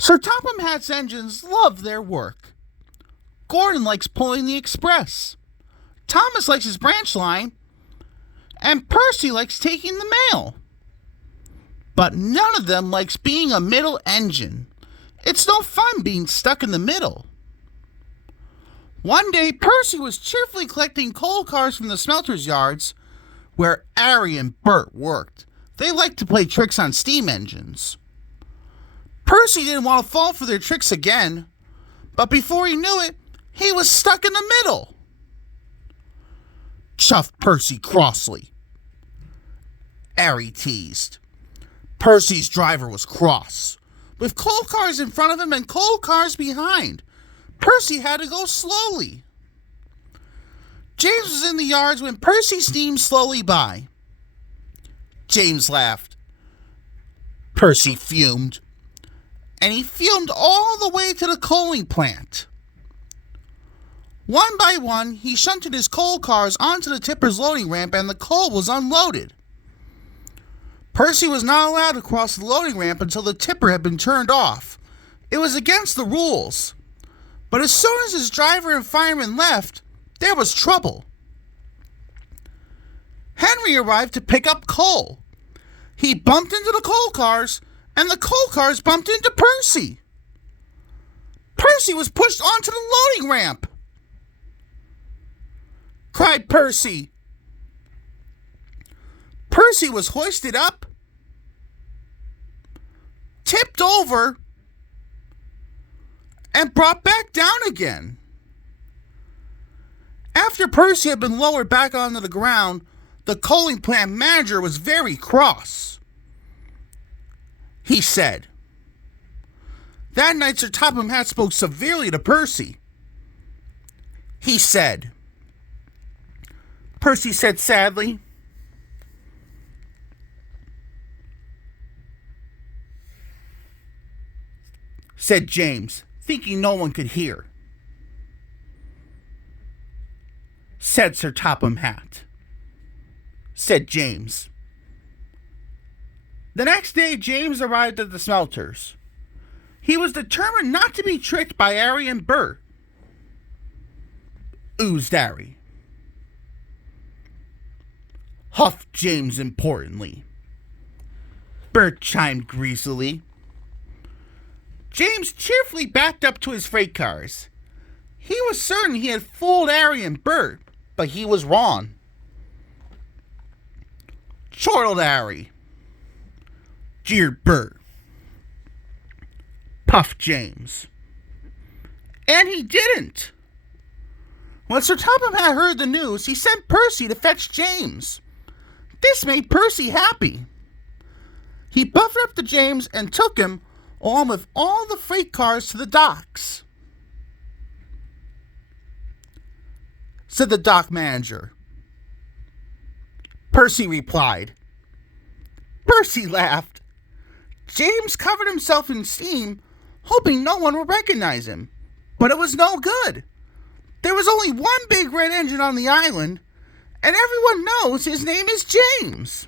Sir Topham Hatt's engines love their work. Gordon likes pulling the express. Thomas likes his branch line. And Percy likes taking the mail. But none of them likes being a middle engine. It's no fun being stuck in the middle. One day, Percy was cheerfully collecting coal cars from the smelter's yards, where Harry and Bert worked. They liked to play tricks on steam engines. Percy didn't want to fall for their tricks again, but before he knew it, he was stuck in the middle. Chuffed Percy crossly. Harry teased. Percy's driver was cross. With coal cars in front of him and coal cars behind, Percy had to go slowly. James was in the yards when Percy steamed slowly by. James laughed. Percy fumed. And he fumed all the way to the coaling plant. One by one, he shunted his coal cars onto the tipper's loading ramp and the coal was unloaded. Percy was not allowed to cross the loading ramp until the tipper had been turned off. It was against the rules. But as soon as his driver and fireman left, there was trouble. Henry arrived to pick up coal. He bumped into the coal cars, and the coal cars bumped into Percy. Percy was pushed onto the loading ramp. Cried Percy. Percy was hoisted up, tipped over, and brought back down again. After Percy had been lowered back onto the ground, the coaling plant manager was very cross. He said, that night Sir Topham Hatt spoke severely to Percy. He said, Percy said sadly, said James, thinking no one could hear. Said Sir Topham Hatt. Said James. The next day, James arrived at the smelters. He was determined not to be tricked by Harry and Bert. Oozed Harry. Huffed James importantly. Bert chimed greasily. James cheerfully backed up to his freight cars. He was certain he had fooled Harry and Bert, but he was wrong. Chortled Harry. Jeered Bert. Puffed James. And he didn't. When Sir Topham Hatt heard the news, he sent Percy to fetch James. This made Percy happy. He buffered up to James and took him, along with all the freight cars, to the docks. Said the dock manager. Percy replied. Percy laughed. James covered himself in steam, hoping no one would recognize him. But it was no good. There was only one big red engine on the island, and everyone knows his name is James.